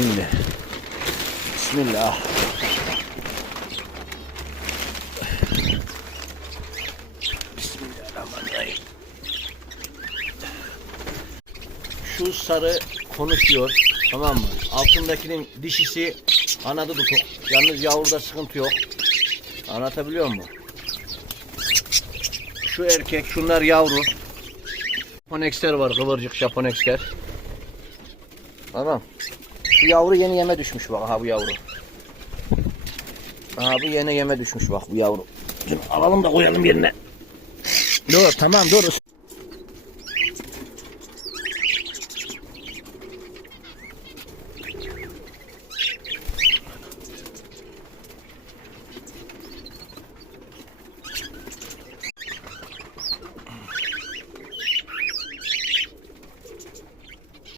Şimdi. Bismillah. Bismillahirrahmanirrahim. Şu sarı konuşuyor. Tamam mı? Altındakinin dişisi anadı tutuk. Yalnız yavruda sıkıntı yok. Anlatabiliyor muyum? Şu erkek, şunlar yavru. Japonexler var, kıvırcık Japonexler. Tamam. Şu yavru yeni yeme düşmüş bak, aha bu yavru. Aha bu yeni yeme düşmüş bak bu yavru. Dur alalım da koyalım yerine. Dur tamam dur.